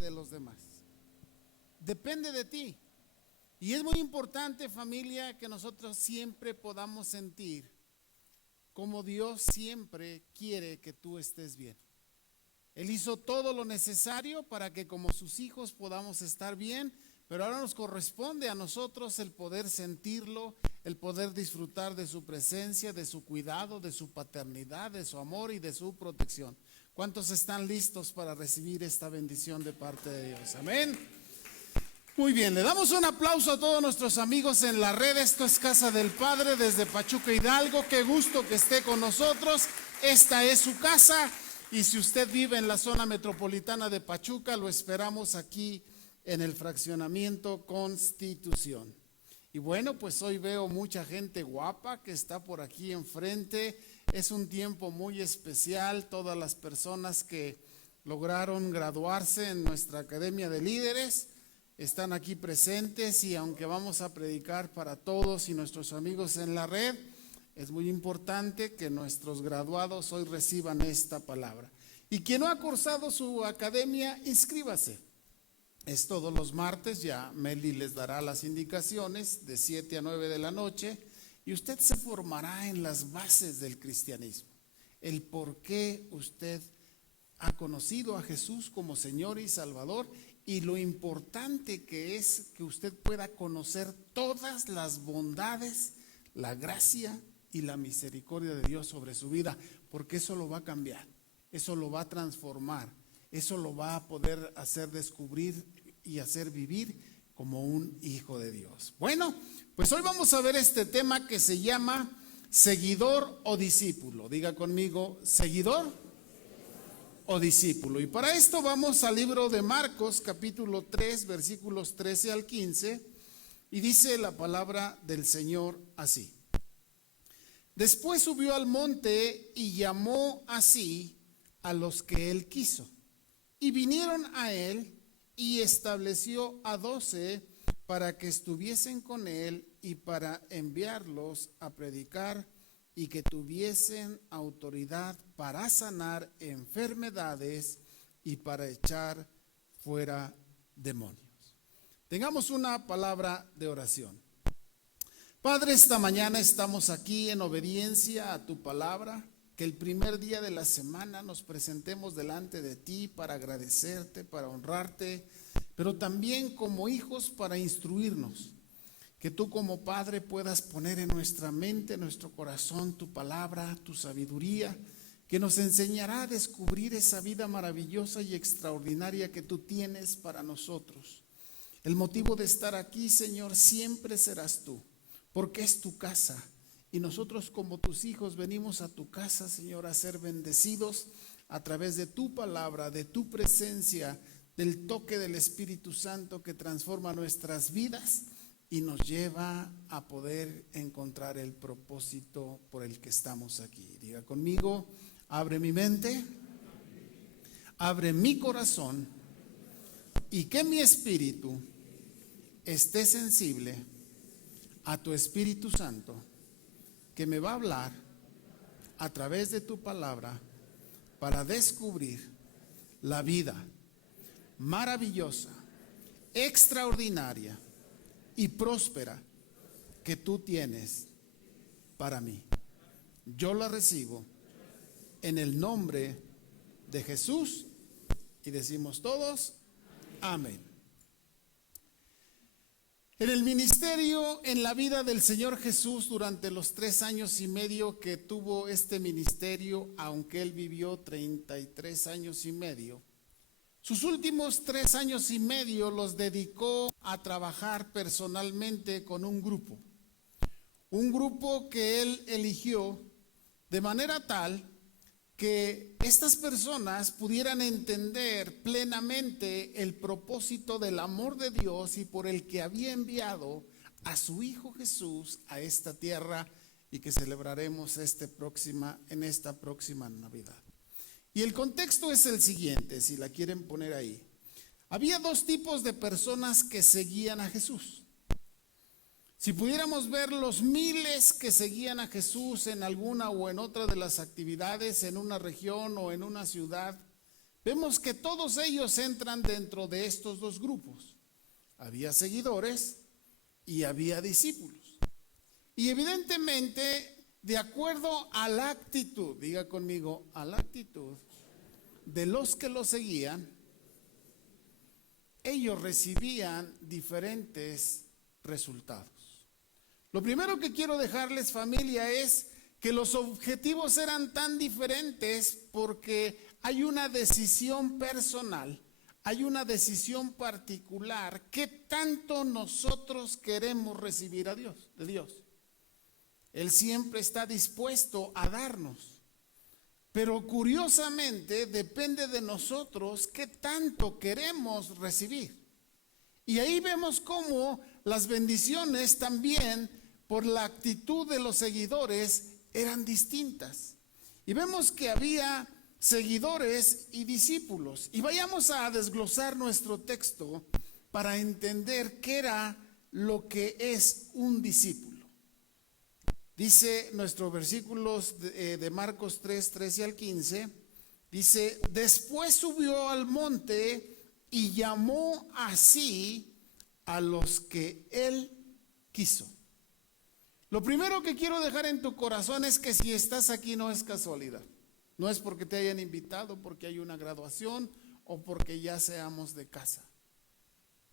de los demás. Depende de ti. Y es muy importante, familia, que nosotros siempre podamos sentir como Dios siempre quiere que tú estés bien. Él hizo todo lo necesario para que como sus hijos podamos estar bien, pero ahora nos corresponde a nosotros el poder sentirlo, el poder disfrutar de su presencia, de su cuidado, de su paternidad, de su amor y de su protección. ¿Cuántos están listos para recibir esta bendición de parte de Dios? Amén. Muy bien, le damos un aplauso a todos nuestros amigos en la red. Esto es Casa del Padre desde Pachuca, Hidalgo. Qué gusto que esté con nosotros. Esta es su casa. Y si usted vive en la zona metropolitana de Pachuca, lo esperamos aquí en el fraccionamiento Constitución. Y bueno, pues hoy veo mucha gente guapa que está por aquí enfrente. Es un tiempo muy especial. Todas las personas que lograron graduarse en nuestra Academia de Líderes están aquí presentes, y aunque vamos a predicar para todos y nuestros amigos en la red, es muy importante que nuestros graduados hoy reciban esta palabra. Y quien no ha cursado su academia, inscríbase. Es todos los martes, ya Meli les dará las indicaciones de 7 a 9 de la noche, y usted se formará en las bases del cristianismo. El por qué usted ha conocido a Jesús como Señor y Salvador, y lo importante que es que usted pueda conocer todas las bondades, la gracia y la misericordia de Dios sobre su vida, porque eso lo va a cambiar, eso lo va a transformar, eso lo va a poder hacer descubrir y hacer vivir como un hijo de Dios. Bueno, pues hoy vamos a ver este tema que se llama seguidor o discípulo. Diga conmigo, seguidor o discípulo. Y para esto vamos al libro de Marcos, capítulo 3, versículos 13 al 15, y dice la palabra del Señor así. Después subió al monte y llamó así a los que él quiso, y vinieron a él, y estableció a 12 para que estuviesen con él y para enviarlos a predicar, y que tuviesen autoridad para sanar enfermedades y para echar fuera demonios. Tengamos una palabra de oración. Padre, esta mañana estamos aquí en obediencia a tu palabra. Que el primer día de la semana nos presentemos delante de ti para agradecerte, para honrarte, pero también como hijos para instruirnos. Que tú como Padre puedas poner en nuestra mente, en nuestro corazón, tu palabra, tu sabiduría, que nos enseñará a descubrir esa vida maravillosa y extraordinaria que tú tienes para nosotros. El motivo de estar aquí, Señor, siempre serás tú, porque es tu casa. Y nosotros como tus hijos venimos a tu casa, Señor, a ser bendecidos a través de tu palabra, de tu presencia, del toque del Espíritu Santo que transforma nuestras vidas y nos lleva a poder encontrar el propósito por el que estamos aquí. Diga conmigo, abre mi mente, abre mi corazón, y que mi espíritu esté sensible a tu Espíritu Santo, que me va a hablar a través de tu palabra para descubrir la vida maravillosa, extraordinaria y próspera que tú tienes para mí. Yo la recibo en el nombre de Jesús, y decimos todos, amén. En el ministerio, en la vida del Señor Jesús, durante los 3 años y medio que tuvo este ministerio, aunque él vivió 33 años y medio, sus últimos 3 años y medio los dedicó a trabajar personalmente con un grupo que él eligió de manera tal que estas personas pudieran entender plenamente el propósito del amor de Dios y por el que había enviado a su Hijo Jesús a esta tierra, y que celebraremos en esta próxima Navidad. Y el contexto es el siguiente, si la quieren poner ahí. Había 2 tipos de personas que seguían a Jesús. Si pudiéramos ver los miles que seguían a Jesús en alguna o en otra de las actividades, en una región o en una ciudad, vemos que todos ellos entran dentro de estos dos grupos. Había seguidores y había discípulos. Y evidentemente, de acuerdo a la actitud, diga conmigo, a la actitud de los que lo seguían, ellos recibían diferentes resultados. Lo primero que quiero dejarles, familia, es que los objetivos eran tan diferentes porque hay una decisión personal, hay una decisión particular. ¿Qué tanto nosotros queremos recibir a Dios, de Dios? Él siempre está dispuesto a darnos, pero curiosamente depende de nosotros qué tanto queremos recibir. Y ahí vemos cómo las bendiciones también, por la actitud de los seguidores, eran distintas. Y vemos que había seguidores y discípulos. Y vayamos a desglosar nuestro texto para entender qué era lo que es un discípulo. Dice nuestros versículos de Marcos 3, 13 al 15, dice: después subió al monte y llamó así a los que él quiso. Lo primero que quiero dejar en tu corazón es que si estás aquí no es casualidad. No es porque te hayan invitado, porque hay una graduación o porque ya seamos de casa.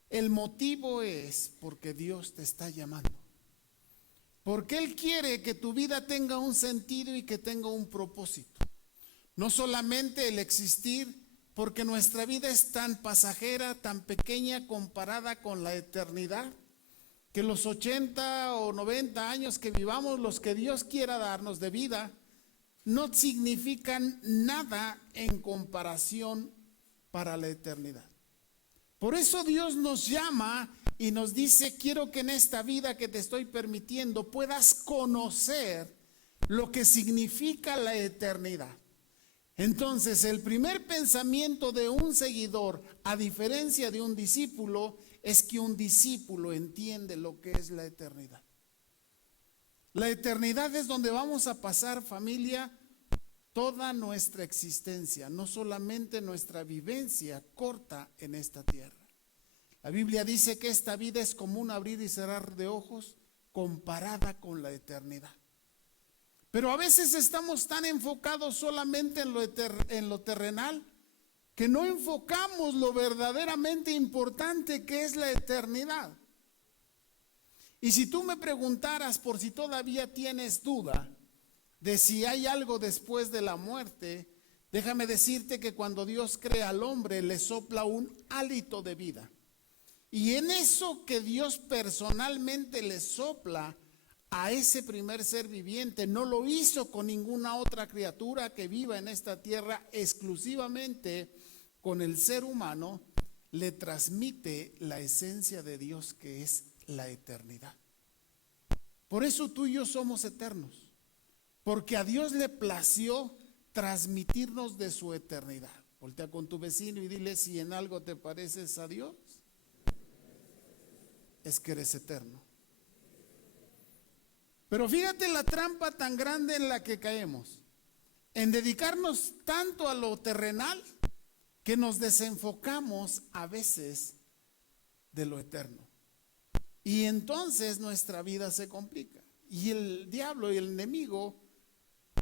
El motivo es porque Dios te está llamando. Porque Él quiere que tu vida tenga un sentido y que tenga un propósito. No solamente el existir, porque nuestra vida es tan pasajera, tan pequeña comparada con la eternidad, que los 80 o 90 años que vivamos, los que Dios quiera darnos de vida, no significan nada en comparación para la eternidad. Por eso Dios nos llama y nos dice: quiero que en esta vida que te estoy permitiendo puedas conocer lo que significa la eternidad. Entonces, el primer pensamiento de un seguidor, a diferencia de un discípulo, es que un discípulo entiende lo que es la eternidad. La eternidad es donde vamos a pasar, familia, toda nuestra existencia, no solamente nuestra vivencia corta en esta tierra. La Biblia dice que esta vida es como un abrir y cerrar de ojos comparada con la eternidad. Pero a veces estamos tan enfocados solamente en lo terrenal que no enfocamos lo verdaderamente importante que es la eternidad. Y si tú me preguntaras, por si todavía tienes duda de si hay algo después de la muerte, déjame decirte que cuando Dios crea al hombre le sopla un hálito de vida. Y en eso que Dios personalmente le sopla a ese primer ser viviente, no lo hizo con ninguna otra criatura que viva en esta tierra, exclusivamente con el ser humano, le transmite la esencia de Dios, que es la eternidad. Por eso tú y yo somos eternos, porque a Dios le plació transmitirnos de su eternidad. Voltea con tu vecino y dile: si en algo te pareces a Dios, es que eres eterno. Pero fíjate la trampa tan grande en la que caemos, en dedicarnos tanto a lo terrenal que nos desenfocamos a veces de lo eterno. Y entonces nuestra vida se complica. Y el diablo y el enemigo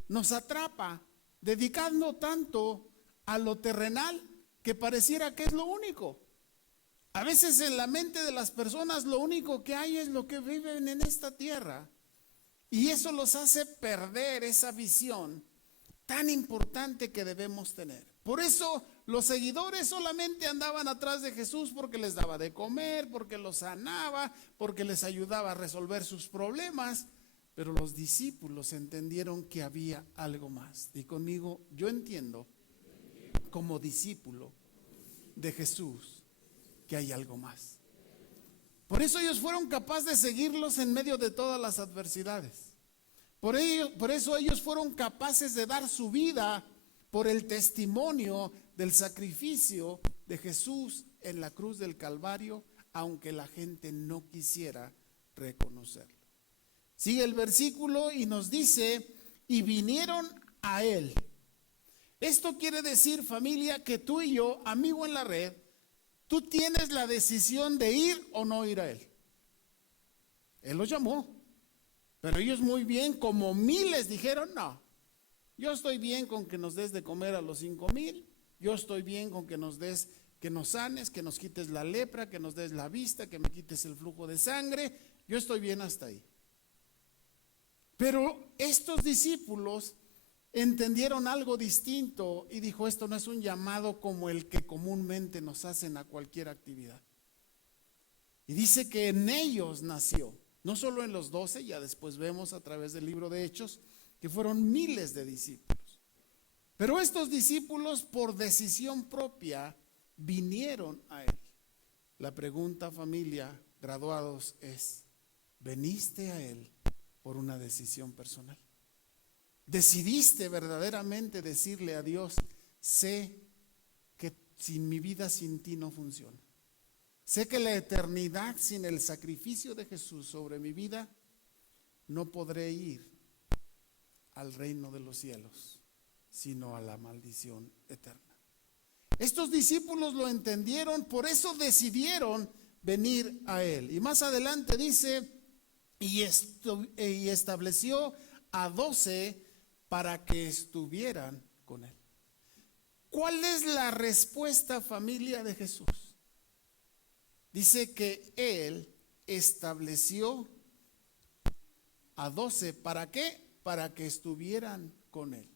nos atrapa dedicando tanto a lo terrenal que pareciera que es lo único. A veces en la mente de las personas lo único que hay es lo que viven en esta tierra. Y eso los hace perder esa visión tan importante que debemos tener. Por eso los seguidores solamente andaban atrás de Jesús porque les daba de comer, porque los sanaba, porque les ayudaba a resolver sus problemas. Pero los discípulos entendieron que había algo más. Y conmigo, yo entiendo como discípulo de Jesús que hay algo más. Por eso ellos fueron capaces de seguirlos en medio de todas las adversidades. Por eso ellos fueron capaces de dar su vida por el testimonio del sacrificio de Jesús en la cruz del Calvario, aunque la gente no quisiera reconocerlo. Sigue el versículo y nos dice: y vinieron a él. Esto quiere decir, familia, que tú y yo, amigo en la red, tú tienes la decisión de ir o no ir a Él. Él los llamó, pero ellos muy bien, como miles, dijeron, no, yo estoy bien con que nos des de comer a los 5,000, yo estoy bien con que nos des, que nos sanes, que nos quites la lepra, que nos des la vista, que me quites el flujo de sangre, yo estoy bien hasta ahí. Pero estos discípulos entendieron algo distinto y dijo, esto no es un llamado como el que comúnmente nos hacen a cualquier actividad. Y dice que en ellos nació, no solo en los 12, ya después vemos a través del libro de Hechos, que fueron miles de discípulos. Pero estos discípulos por decisión propia vinieron a Él. La pregunta, familia, graduados, es, ¿veniste a Él por una decisión personal? ¿Decidiste verdaderamente decirle a Dios, sé que mi vida sin ti no funciona? Sé que la eternidad sin el sacrificio de Jesús sobre mi vida no podré ir al reino de los cielos, sino a la maldición eterna. Estos discípulos lo entendieron, por eso decidieron venir a Él. Y más adelante dice, y estableció a 12 para que estuvieran con Él. ¿Cuál es la respuesta, familia, de Jesús? Dice que Él estableció a 12, ¿para qué? Para que estuvieran con Él.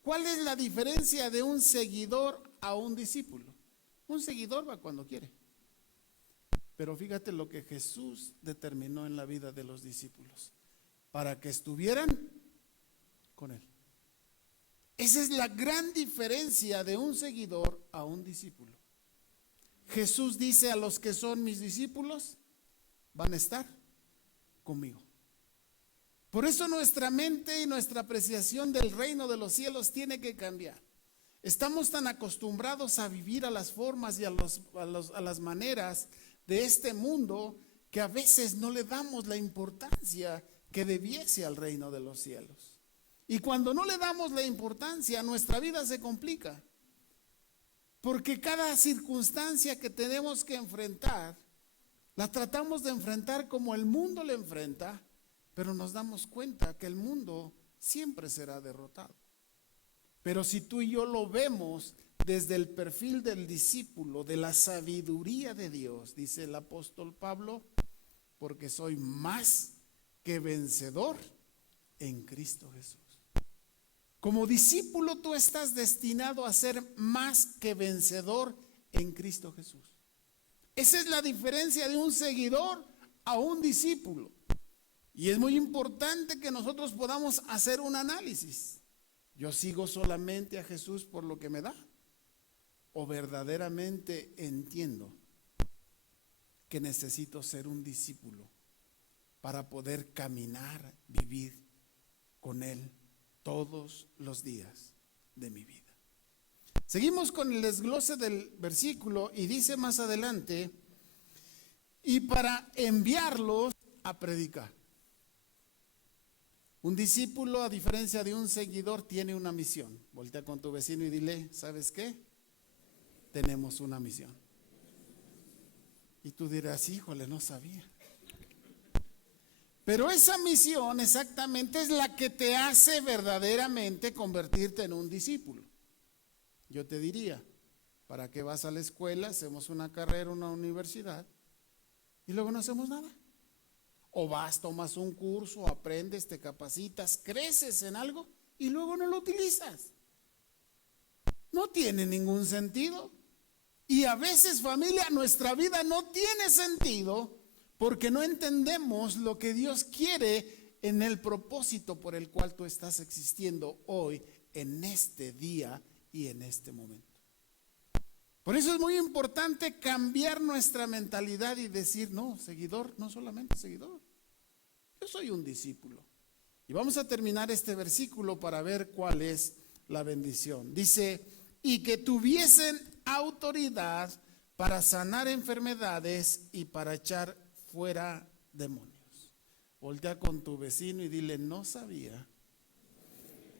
¿Cuál es la diferencia de un seguidor a un discípulo? Un seguidor va cuando quiere. Pero fíjate lo que Jesús determinó en la vida de los discípulos, para que estuvieran con Él. Esa es la gran diferencia de un seguidor a un discípulo. Jesús dice, a los que son mis discípulos van a estar conmigo. Por eso nuestra mente y nuestra apreciación del reino de los cielos tiene que cambiar. Estamos tan acostumbrados a vivir a las formas y a las maneras de este mundo que a veces no le damos la importancia que debiese al reino de los cielos. Y cuando no le damos la importancia, nuestra vida se complica. Porque cada circunstancia que tenemos que enfrentar, la tratamos de enfrentar como el mundo le enfrenta, pero nos damos cuenta que el mundo siempre será derrotado. Pero si tú y yo lo vemos desde el perfil del discípulo, de la sabiduría de Dios, dice el apóstol Pablo, porque soy más que vencedor en Cristo Jesús. Como discípulo tú estás destinado a ser más que vencedor en Cristo Jesús. Esa es la diferencia de un seguidor a un discípulo. Y es muy importante que nosotros podamos hacer un análisis. ¿Yo sigo solamente a Jesús por lo que me da? ¿O verdaderamente entiendo que necesito ser un discípulo para poder caminar, vivir con Él todos los días de mi vida? Seguimos con el desglose del versículo y dice más adelante, y para enviarlos a predicar. Un discípulo, a diferencia de un seguidor, tiene una misión. Voltea con tu vecino y dile, ¿sabes qué? Tenemos una misión. Y tú dirás, híjole, no sabía. Pero esa misión exactamente es la que te hace verdaderamente convertirte en un discípulo. Yo te diría, ¿para qué vas a la escuela? Hacemos una carrera, una universidad y luego no hacemos nada. O vas, tomas un curso, aprendes, te capacitas, creces en algo y luego no lo utilizas. No tiene ningún sentido. Y a veces, familia, nuestra vida no tiene sentido porque no entendemos lo que Dios quiere en el propósito por el cual tú estás existiendo hoy, en este día y en este momento. Por eso es muy importante cambiar nuestra mentalidad y decir, no, seguidor, no solamente seguidor. Yo soy un discípulo. Y vamos a terminar este versículo para ver cuál es la bendición. Dice, y que tuviesen autoridad para sanar enfermedades y para echar fuera demonios. Voltea con tu vecino y dile, no sabía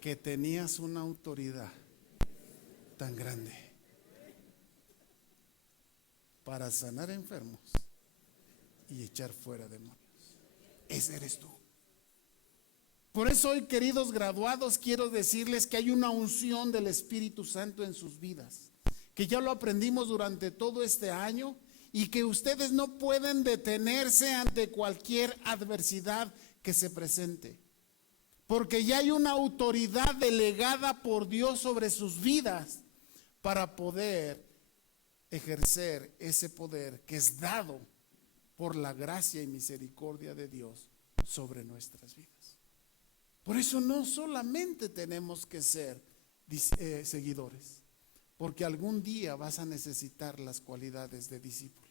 que tenías una autoridad tan grande para sanar enfermos y echar fuera demonios. Ese eres tú. Por eso hoy, queridos graduados, quiero decirles que hay una unción del Espíritu Santo en sus vidas, que ya lo aprendimos durante todo este año, y que ustedes no pueden detenerse ante cualquier adversidad que se presente, porque ya hay una autoridad delegada por Dios sobre sus vidas para poder ejercer ese poder que es dado por la gracia y misericordia de Dios sobre nuestras vidas. Por eso no solamente tenemos que ser seguidores, porque algún día vas a necesitar las cualidades de discípulo.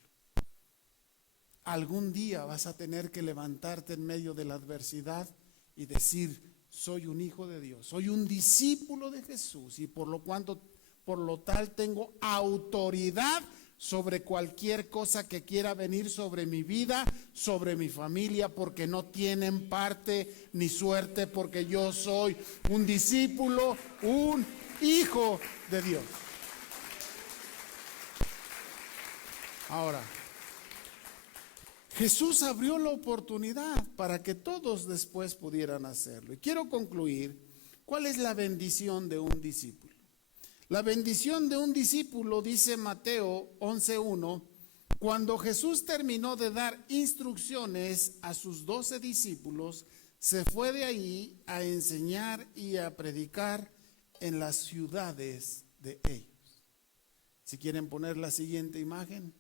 Algún día vas a tener que levantarte en medio de la adversidad y decir: soy un hijo de Dios, soy un discípulo de Jesús, y por lo tal tengo autoridad sobre cualquier cosa que quiera venir sobre mi vida, sobre mi familia, porque no tienen parte ni suerte, porque yo soy un discípulo, un hijo de Dios. Ahora, Jesús abrió la oportunidad para que todos después pudieran hacerlo. Y quiero concluir, ¿cuál es la bendición de un discípulo? La bendición de un discípulo, dice Mateo 11:1, cuando Jesús terminó de dar instrucciones a sus 12 discípulos, se fue de ahí a enseñar y a predicar en las ciudades de ellos. Si quieren poner la siguiente imagen.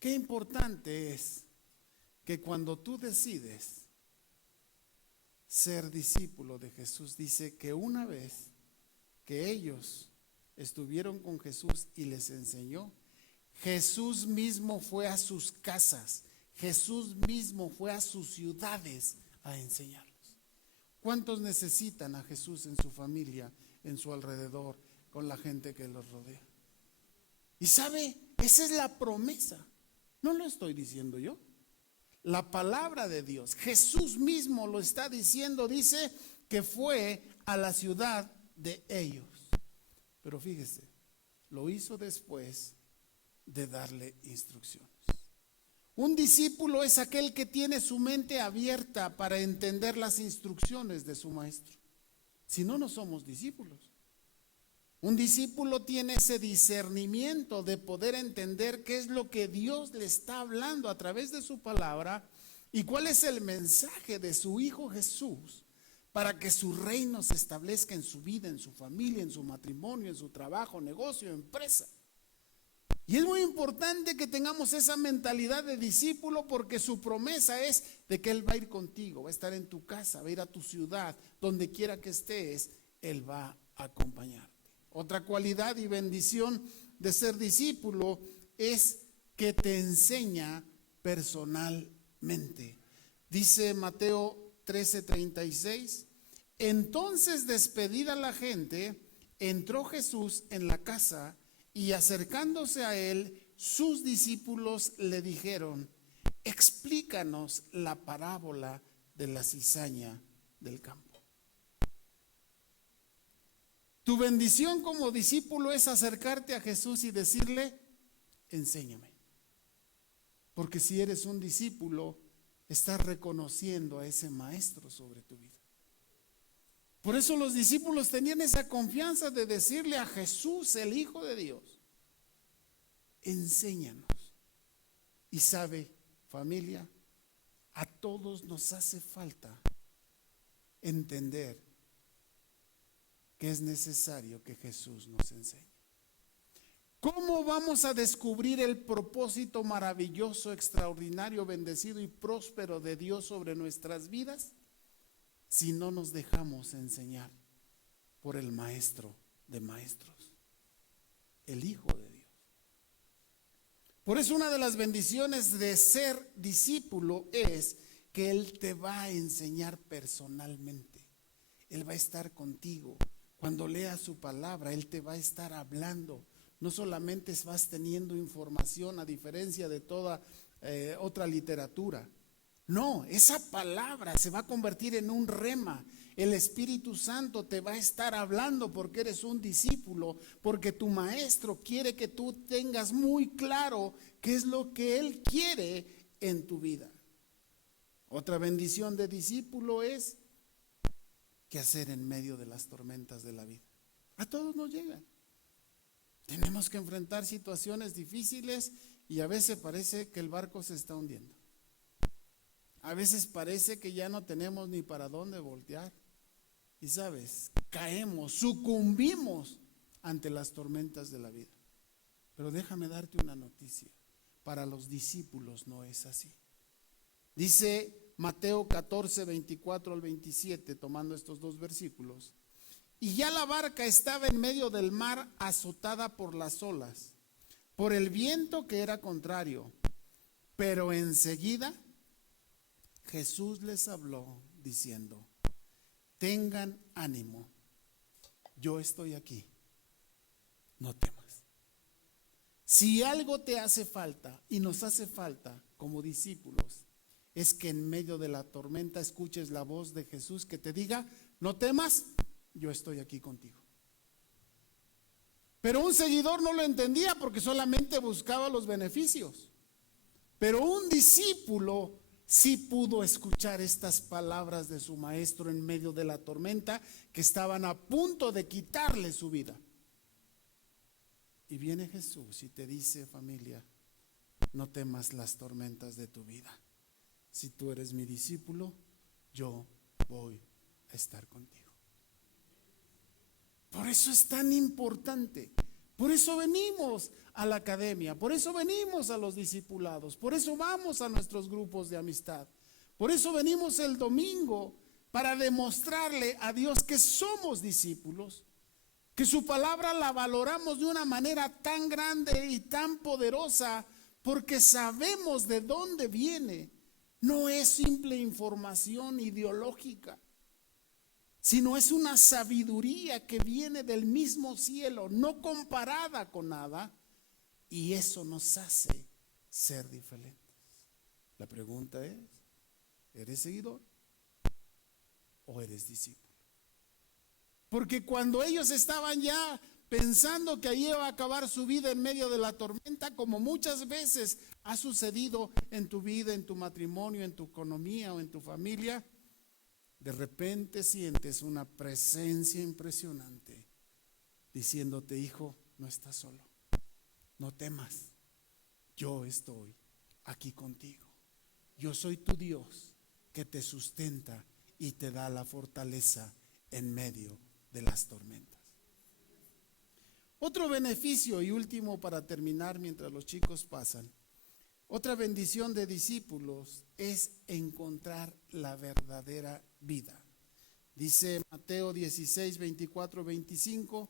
Qué importante es que cuando tú decides ser discípulo de Jesús, dice que una vez que ellos estuvieron con Jesús y les enseñó, Jesús mismo fue a sus casas, Jesús mismo fue a sus ciudades a enseñarlos. ¿Cuántos necesitan a Jesús en su familia, en su alrededor, con la gente que los rodea? Y sabe, esa es la promesa. No lo estoy diciendo yo. La palabra de Dios, Jesús mismo lo está diciendo, dice que fue a la ciudad de ellos. Pero fíjese, lo hizo después de darle instrucciones. Un discípulo es aquel que tiene su mente abierta para entender las instrucciones de su maestro. Si no, no somos discípulos. Un discípulo tiene ese discernimiento de poder entender qué es lo que Dios le está hablando a través de su palabra y cuál es el mensaje de su Hijo Jesús para que su reino se establezca en su vida, en su familia, en su matrimonio, en su trabajo, negocio, empresa. Y es muy importante que tengamos esa mentalidad de discípulo, porque su promesa es de que Él va a ir contigo, va a estar en tu casa, va a ir a tu ciudad, donde quiera que estés, Él va a acompañarte. Otra cualidad y bendición de ser discípulo es que te enseña personalmente. Dice Mateo 13:36, entonces, despedida la gente, entró Jesús en la casa y acercándose a él, sus discípulos le dijeron: explícanos la parábola de la cizaña del campo. Tu bendición como discípulo es acercarte a Jesús y decirle: enséñame. Porque si eres un discípulo, estás reconociendo a ese maestro sobre tu vida. Por eso los discípulos tenían esa confianza de decirle a Jesús, el Hijo de Dios: enséñanos. Y sabe, familia, a todos nos hace falta entender que es necesario que Jesús nos enseñe. ¿Cómo vamos a descubrir el propósito maravilloso, extraordinario, bendecido y próspero de Dios sobre nuestras vidas si no nos dejamos enseñar por el Maestro de maestros, el Hijo de Dios? Por eso una de las bendiciones de ser discípulo es que Él te va a enseñar personalmente. Él va a estar contigo. Cuando leas su palabra, Él te va a estar hablando. No solamente vas teniendo información a diferencia de toda otra literatura. No, esa palabra se va a convertir en un rema, El Espíritu Santo te va a estar hablando porque eres un discípulo, porque tu maestro quiere que tú tengas muy claro qué es lo que Él quiere en tu vida. Otra bendición de discípulo es qué hacer en medio de las tormentas de la vida. A todos nos llegan. Tenemos que enfrentar situaciones difíciles y a veces parece que el barco se está hundiendo. A veces parece que ya no tenemos ni para dónde voltear. Y sabes, caemos, sucumbimos ante las tormentas de la vida. Pero déjame darte una noticia. Para los discípulos no es así. Dice Mateo 14, 24 al 27, tomando estos dos versículos. Y ya la barca estaba en medio del mar, azotada por las olas, por el viento que era contrario. Pero enseguida Jesús les habló diciendo: tengan ánimo, yo estoy aquí, no temas. Si algo te hace falta y nos hace falta como discípulos, es que en medio de la tormenta escuches la voz de Jesús que te diga: no temas, yo estoy aquí contigo. Pero un seguidor no lo entendía porque solamente buscaba los beneficios. Pero un discípulo sí pudo escuchar estas palabras de su maestro en medio de la tormenta que estaban a punto de quitarle su vida. Y viene Jesús y te dice: familia, no temas las tormentas de tu vida. Si tú eres mi discípulo, yo voy a estar contigo. Por eso es tan importante. Por eso venimos a la academia, por eso venimos a los discipulados, por eso vamos a nuestros grupos de amistad. Por eso venimos el domingo, para demostrarle a Dios que somos discípulos, que su palabra la valoramos de una manera tan grande y tan poderosa, porque sabemos de dónde viene. No es simple información ideológica, sino es una sabiduría que viene del mismo cielo, no comparada con nada, y eso nos hace ser diferentes. La pregunta es: ¿eres seguidor o eres discípulo? Porque cuando ellos estaban ya pensando que ahí iba a acabar su vida en medio de la tormenta, como muchas veces ha sucedido en tu vida, en tu matrimonio, en tu economía o en tu familia, de repente sientes una presencia impresionante diciéndote: hijo, no estás solo, no temas, yo estoy aquí contigo. Yo soy tu Dios que te sustenta y te da la fortaleza en medio de las tormentas. Otro beneficio y último para terminar mientras los chicos pasan. Otra bendición de discípulos es encontrar la verdadera vida. Dice Mateo 16, 24, 25.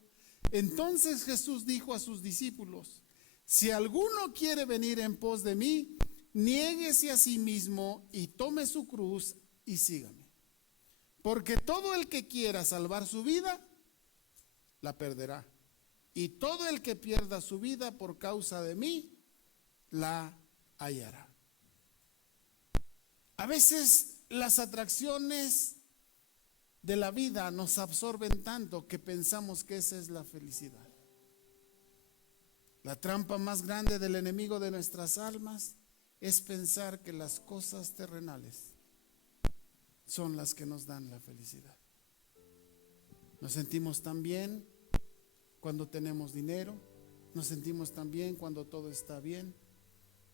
Entonces Jesús dijo a sus discípulos: si alguno quiere venir en pos de mí, niéguese a sí mismo y tome su cruz y sígame. Porque todo el que quiera salvar su vida, la perderá. Y todo el que pierda su vida por causa de mí, la hallará. A veces las atracciones de la vida nos absorben tanto que pensamos que esa es la felicidad. La trampa más grande del enemigo de nuestras almas es pensar que las cosas terrenales son las que nos dan la felicidad. Nos sentimos tan bien cuando tenemos dinero, nos sentimos tan bien cuando todo está bien,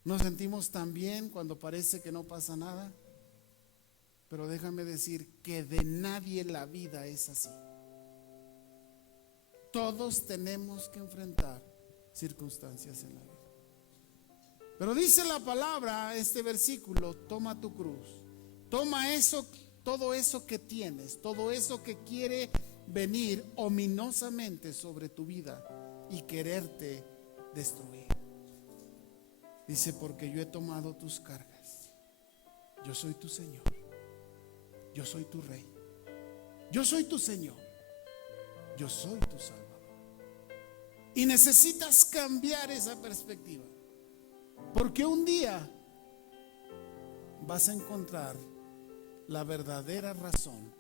nos sentimos tan bien cuando parece que no pasa nada. Pero déjame decir que de nadie la vida es así. Todos tenemos que enfrentar circunstancias en la vida. Pero dice la palabra, este versículo: toma tu cruz, toma eso, todo eso que tienes, todo eso que quiere venir ominosamente sobre tu vida y quererte destruir. Dice: porque yo he tomado tus cargas, yo soy tu Señor, yo soy tu Rey, yo soy tu Señor, yo soy tu Salvador. Y necesitas cambiar esa perspectiva, porque un día vas a encontrar la verdadera razón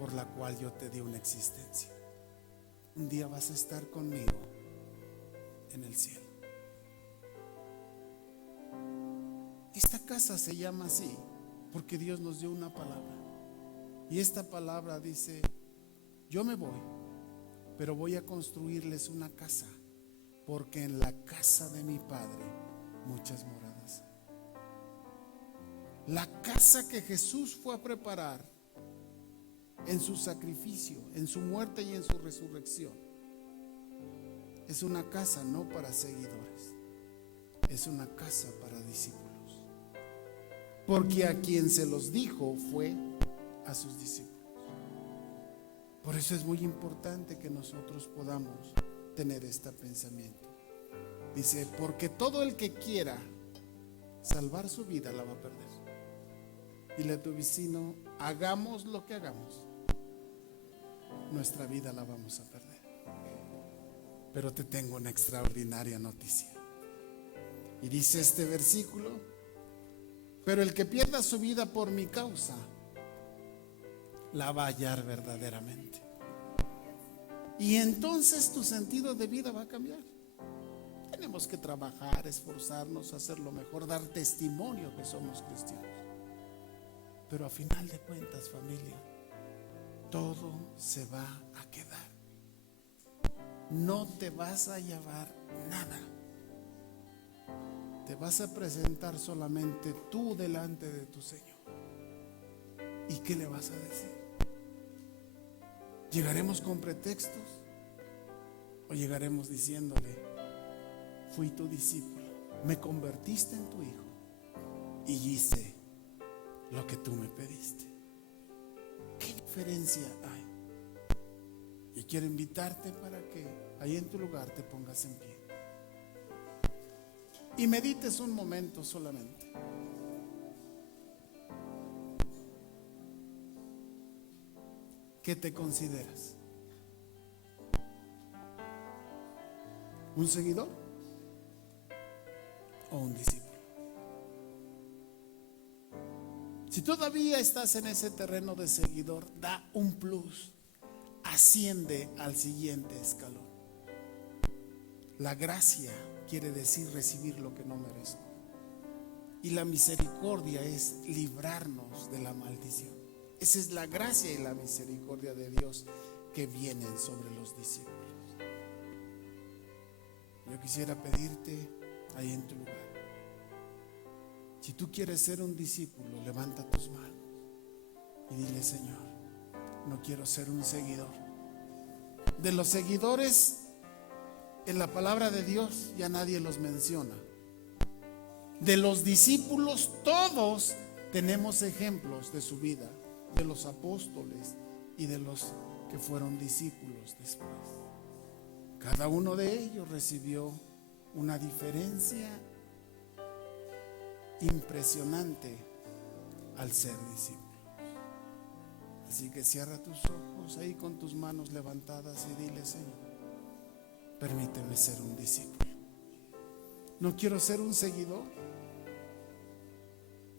por la cual yo te di una existencia. Un día vas a estar conmigo en el cielo. Esta casa se llama así porque Dios nos dio una palabra. Y esta palabra dice: yo me voy, pero voy a construirles una casa, porque en la casa de mi Padre muchas moradas hay. La casa que Jesús fue a preparar en su sacrificio, en su muerte y en su resurrección, es una casa no para seguidores, es una casa para discípulos. Porque a quien se los dijo fue a sus discípulos. Por eso es muy importante que nosotros podamos tener este pensamiento. Dice: porque todo el que quiera salvar su vida la va a perder. Dile a tu vecino: hagamos lo que hagamos, nuestra vida la vamos a perder. Pero te tengo una extraordinaria noticia. Y dice este versículo: pero el que pierda su vida por mi causa la va a hallar verdaderamente. Y entonces tu sentido de vida va a cambiar. Tenemos que trabajar, esforzarnos, hacer lo mejor, dar testimonio que somos cristianos. Pero a final de cuentas, familia, todo se va a quedar. No te vas a llevar nada. Te vas a presentar solamente tú delante de tu Señor. ¿Y qué le vas a decir? ¿Llegaremos con pretextos o llegaremos diciéndole: fui tu discípulo, me convertiste en tu hijo y hice lo que tú me pediste? ¿Qué diferencia hay? Y quiero invitarte para que ahí en tu lugar te pongas en pie y medites un momento solamente. ¿Qué te consideras? ¿Un seguidor o un discípulo? Si todavía estás en ese terreno de seguidor, da un plus, asciende al siguiente escalón. La gracia quiere decir recibir lo que no merezco, y la misericordia es librarnos de la maldición. Esa es la gracia y la misericordia de Dios que vienen sobre los discípulos. Yo quisiera pedirte ahí en tu lugar, si tú quieres ser un discípulo, levanta tus manos y dile: Señor, no quiero ser un seguidor. De los seguidores en la palabra de Dios ya nadie los menciona. De los discípulos todos tenemos ejemplos de su vida, de los apóstoles y de los que fueron discípulos después. Cada uno de ellos recibió una diferencia impresionante al ser discípulos. Así que cierra tus ojos ahí con tus manos levantadas y dile: Señor, permíteme ser un discípulo. No quiero ser un seguidor,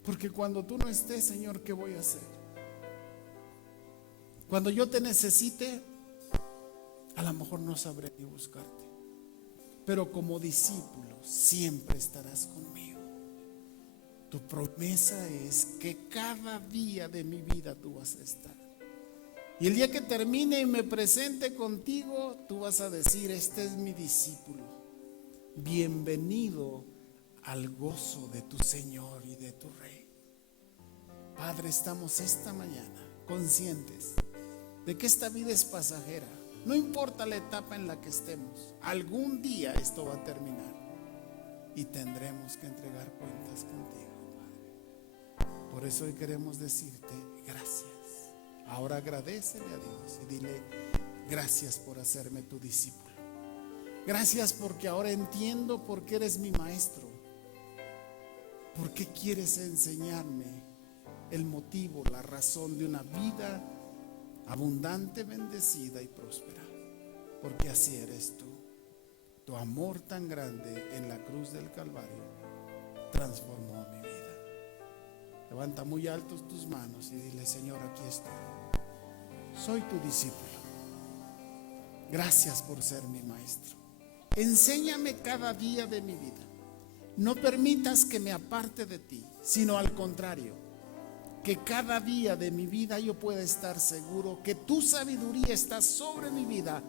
porque cuando tú no estés, Señor, ¿qué voy a hacer? Cuando yo te necesite, a lo mejor no sabré ni buscarte, pero como discípulo siempre estarás conmigo. Tu promesa es que cada día de mi vida tú vas a estar. Y el día que termine y me presente contigo, tú vas a decir: este es mi discípulo. Bienvenido al gozo de tu Señor y de tu Rey. Padre, estamos esta mañana conscientes de que esta vida es pasajera. No importa la etapa en la que estemos, algún día esto va a terminar y tendremos que entregar cuentas contigo, Padre. Por eso hoy queremos decirte gracias. Ahora agradécele a Dios y dile: gracias por hacerme tu discípulo. Gracias porque ahora entiendo por qué eres mi maestro, por qué quieres enseñarme el motivo, la razón de una vida abundante, bendecida y próspera, porque así eres tú. Tu amor tan grande en la cruz del Calvario transformó mi vida. Levanta muy altos tus manos y dile: Señor, aquí estoy. soy tu discípulo. Gracias por ser mi maestro. Enséñame cada día de mi vida. No permitas que me aparte de ti, sino al contrario, que cada día de mi vida yo pueda estar seguro que tu sabiduría está sobre mi vida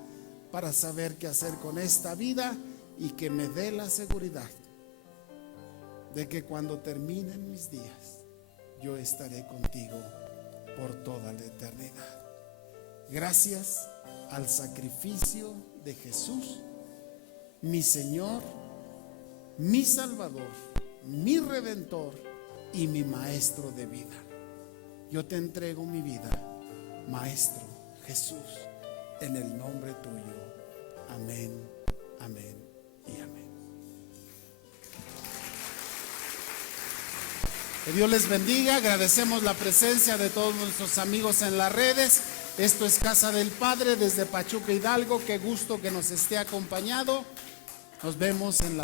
para saber qué hacer con esta vida, y que me dé la seguridad de que cuando terminen mis días yo estaré contigo por toda la eternidad. Gracias al sacrificio de Jesús, mi Señor, mi Salvador, mi Redentor y mi Maestro de vida. Yo te entrego mi vida, Maestro Jesús, en el nombre tuyo. Amén, amén y amén. Que Dios les bendiga. Agradecemos la presencia de todos nuestros amigos en las redes. Esto es Casa del Padre desde Pachuca, Hidalgo. Qué gusto que nos esté acompañado. Nos vemos en la